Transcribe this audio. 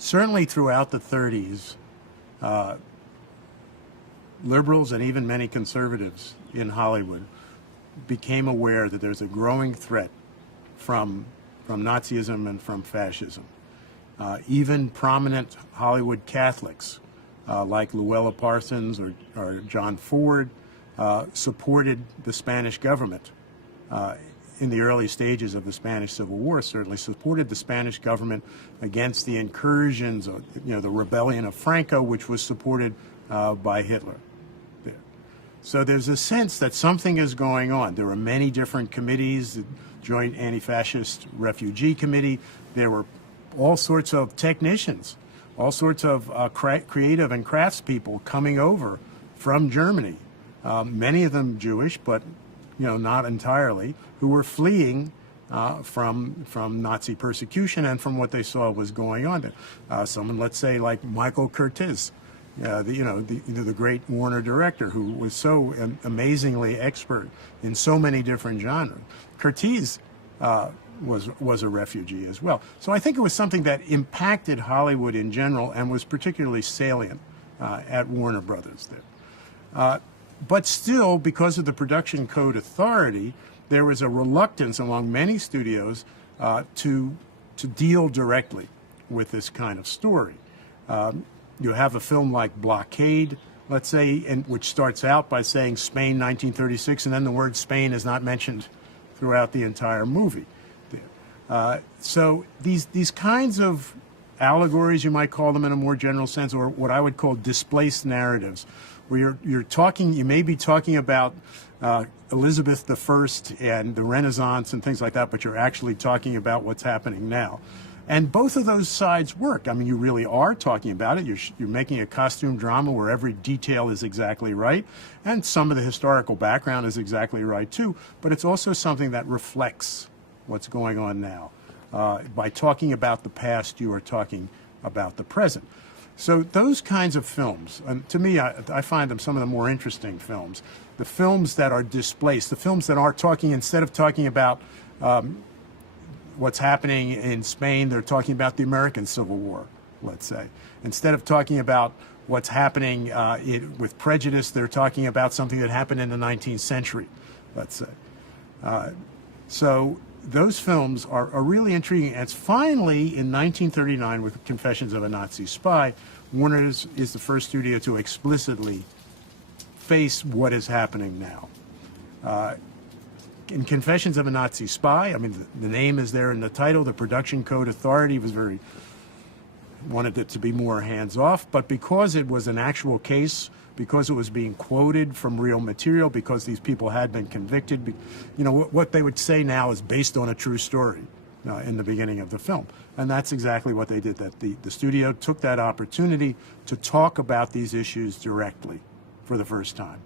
Certainly throughout the 30s, liberals and even many conservatives in Hollywood became aware that there's a growing threat from Nazism and from fascism. Even prominent Hollywood Catholics like Luella Parsons or John Ford supported the Spanish government in the early stages of the Spanish Civil War, certainly supported the Spanish government against the incursions, the rebellion of Franco, which was supported by Hitler. So there's a sense that something is going on. There are many different committees, the Joint Anti-Fascist Refugee Committee. There were all sorts of technicians, all sorts of creative and craftspeople coming over from Germany, many of them Jewish, but not entirely, who were fleeing from Nazi persecution and from what they saw was going on there. Someone, let's say, like Michael Curtiz, the great Warner director who was so amazingly expert in so many different genres. Curtiz was a refugee as well. So I think it was something that impacted Hollywood in general and was particularly salient at Warner Brothers there. But still, because of the Production Code Authority, there was a reluctance among many studios to deal directly with this kind of story. You have a film like Blockade, let's say, which starts out by saying Spain 1936, and then the word Spain is not mentioned throughout the entire movie. So these kinds of allegories, you might call them in a more general sense, or what I would call displaced narratives, where you may be talking about Elizabeth I and the Renaissance and things like that, but you're actually talking about what's happening now. And both of those sides work. I mean, you really are talking about it. You're making a costume drama where every detail is exactly right, and some of the historical background is exactly right too, but it's also something that reflects what's going on now. By talking about the past, you are talking about the present. So those kinds of films, and to me, I find them some of the more interesting films. The films that are displaced, the films that are talking, instead of talking about what's happening in Spain, they're talking about the American Civil War, let's say. Instead of talking about what's happening with prejudice, they're talking about something that happened in the 19th century, let's say. So those films are really intriguing. And it's finally, in 1939, with Confessions of a Nazi Spy, Warner is the first studio to explicitly face what is happening now. In Confessions of a Nazi Spy, I mean, the name is there in the title. The Production Code Authority wanted it to be more hands-off, but because it was an actual case, because it was being quoted from real material, because these people had been convicted, what they would say now is based on a true story in the beginning of the film. And that's exactly what they did. That the studio took that opportunity to talk about these issues directly for the first time.